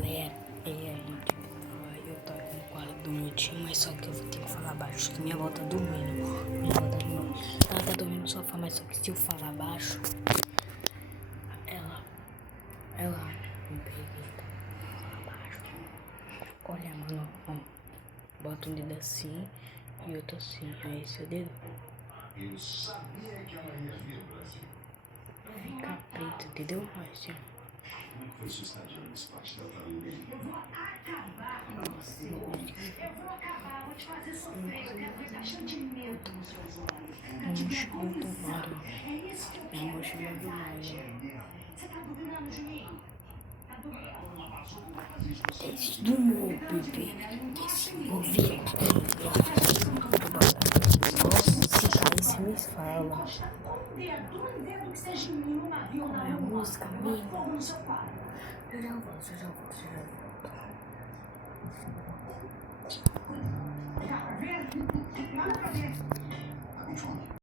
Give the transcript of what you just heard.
galera. E aí, eu tô aqui no quarto do meu tio, mas só que eu vou ter que falar baixo, que minha avó tá dormindo. Ela tá dormindo no sofá, mas só que se eu falar baixo, ela me pergunta, fala baixo. Olha, mano, ó, bota um dedo assim e outro assim, aí seu dedo. Eu sabia que ela ia vir ao Brasil. Fica preto, entendeu? Assim, ó. Como é que foi sua estadia nesse parte da família? Eu vou acabar com você. Eu vou acabar, vou te fazer sofrer. Eu quero ver bastante de medo nos seus olhos. Pra te diabolizar. É isso que eu quero, de verdade. Você tá duvidando de mim? Tá duvidando? Esse do meu bebê, esse movimento. Nossa, esse me fala. Um dedo que seja em mim, um navio, Qual é a música mesmo? fogo no seu quarto. Eu já volto.